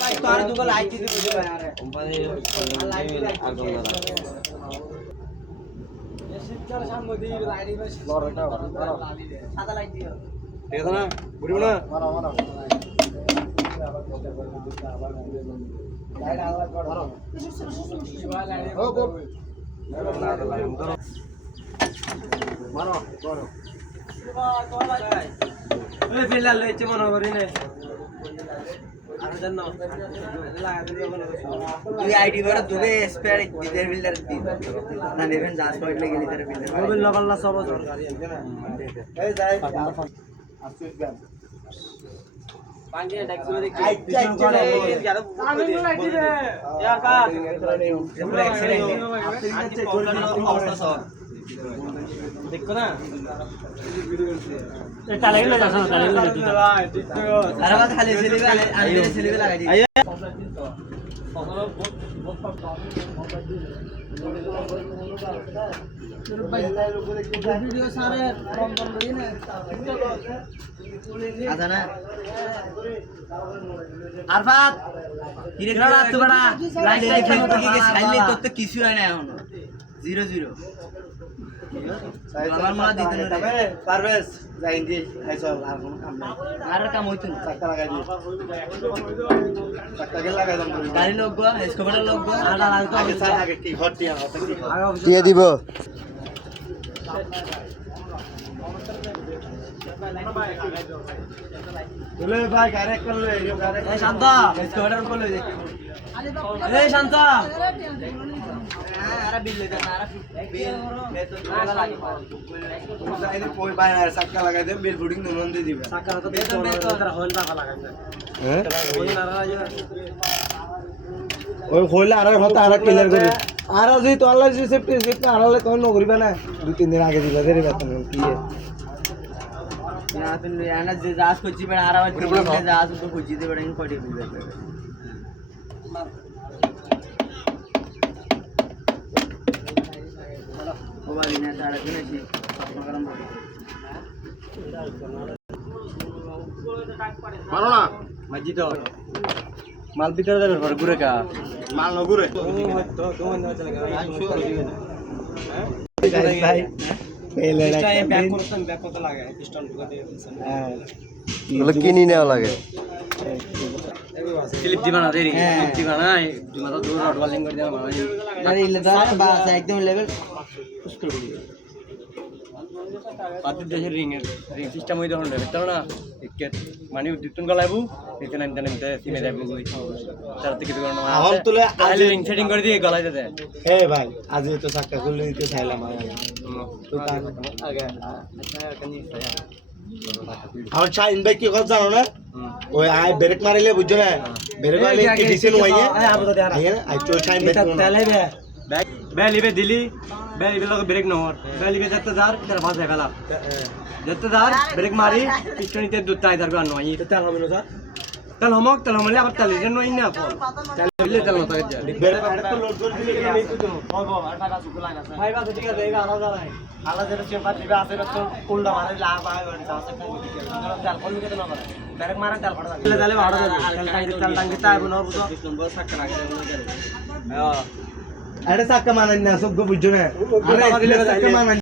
ভাই তোর দুটো লাইট দিতে বুঝে ভাই আরে কোম্পানি লাইট আগুন না শীতকাল সামনে দিয়ে লাইট দিবে লড়টা সাদা লাইট দিও ঠিক আছে না বুড়িও না মারো মারো লাইট আলাদা কর মারো ও গো মারো মারো ওই ফিল্লার লইছে মনে করি না আর জানো তুই আইডি করে দুবে স্পেয়ার দিতে ফিল্লার দি না নেবেন যা স্পট লাগি দিতে ফিল্লার মোবাইল লাগাল না সব সরকারি আছে না এই যাই আসুক গান পাঁচে ট্যাক্সি में देखिए पिछन चले यार आगे लाइट दिबे यार का एक्सीडेंट अवस्था सर देखो ना তালে গেলে যাস না তালে গেলে দিতা আরে বাদ খালি সেলিবে আমি সেলিবে লাগাই দি ভিডিও সারে কম কম লই না আদা না আরফাত কি রে গড়া তো বড়া লাইট দেখে কি খাইলে তো কিছু হয় না এখন 0-0 আমার মা দিতে না পারবেশ যাই দি আইছো আর কোন কাম নাই আর কাম হইতো না টাকা লাগাই দি টাকা লাগাই দাম গাড়ি লোক গো এসকোভার লোক গো আড়া লাগতো আগে স্যার আগে ঠিক হটিয়া দিয়ে দিব বলে ভাই গারে করলে এই শান্ত এসকোভার করলে এই শান্ত আরে বিল দে না আরে বিল বেতন লাগি যাইলে কই বাইরে সাক্কা লাগাই দে বিল বুডিং নুন দিয়ে দিবে সাক্কা তো বেতন বেতন হল টাকা লাগাই দে হ্যাঁ হল না রাজা ওই হইলে আর হতা আর ক্লিয়ার করে আর যদি তো আল্লাহ সেফটি আড়ালে কোন নগরিবা না 2-3 দিন আগে দিবা রে বেতন কি না তুমি আনা যে জাজ করছি মানে আর আবার জাজ তো খুঁজি দে বড় কোটি দিবে ওবালি না তারা কিনেছি আপনারা মারো না মাজি তো মাল ভিতরে যাবে ঘরে ঘুরে কা মাল ন ঘুরে তো তোমার না চলে গেল হ্যাঁ ভাই পেলে ব্যাক করতেন ব্যাক কত লাগে পিস্টন ঢুকা দিয়ে হ্যাঁ এগুলো কিনি নেওয়া লাগে ক্লিপ দিবা না দেরি ক্লিপ দিবা না তোমরা তো দূর রড ওয়ালিং করে দাও আরে ইলে দাও বাস একদম লেভেল স্ক্রু দিয়ে পাতি দেশের রিং সিস্টেম হই দেখুন দেখতে না একে মানে দিতুন গলাইবু এতে না নিতে সিমে যাইবু তার থেকে কোনো আহল তুলে আইলে রিং সেটিং করে দিয়ে গলাই দে এ ভাই আজ তো সাক্কা খুলে দিতে চাইলাম তো আগে আচ্ছা কানি আর চাইন ভাই কি কথা জানো না ওই আই ব্রেক মারিলে বুঝছো না ব্রেক মারলে কি ডিসেল হইয়ে আই তো চাইন ভাই তাহলে ব্যাক বেলিবে দিলি বেলিবে লোক ব্রেক নহর বেলিবে যেতে যার তার ভাষা গেল যেতে যার ব্রেক মারি পিছনিতে দুটাই দাঁড় করানো আই তেল হবে না স্যার তেল হমক তেল হমলে আবার তেল যেন নই না তেল দিলে তেল না থাকে ব্রেক তো লোড করে দিলে কি নেই তো হবো আর টাকা সুখ লাগে না ভাই বাস ঠিক আছে এই আলাদা নাই আলাদা যেটা চেম্বার দিবে আছে তো কোলটা মারে লাভ হয় বাড়ি আছে তেল কোন দিকে না করে ব্রেক মারা তেল ফাটা দিলে তাহলে ভাড়া তেল টাঙ্গি তাই বনো বুঝো নম্বর সাক্কা লাগে হ্যাঁ আরে সাক্কা মানেন না সব বুঝছো না আরে সাক্কা মানেন